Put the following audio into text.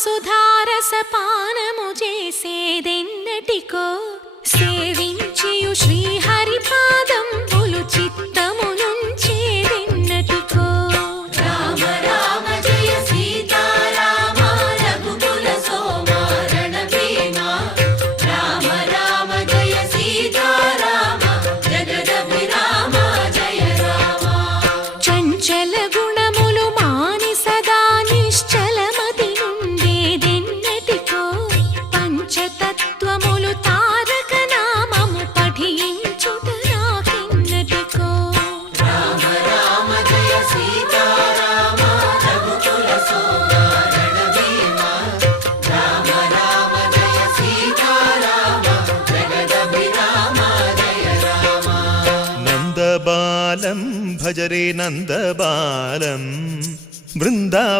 సుధారసపానము చేసేదెన్నటికో సేవించియు శ్రీహరి పాదంబులు చిత్తమునుంచేదెన్నటికో రామ రామ జయ సీతారామ రఘుకుల సోమ రణభీమ రామ రామ జయ సీతారామ జగదభిరామ జయ రామ చంచల గుణములు మాని సదా నిశ్చలమతి నుండేదెన్నటికో పంచతత్వములు తారక నామము పఠించుట నాకెన్నటికో రామ రామ జయ సీతారామ రఘుకుల సోమ రణభీమ రామ రామ జయ సీతారామ జగదభిరామ జయ రామ నందబాలం భజరే నందబాలం బృందావ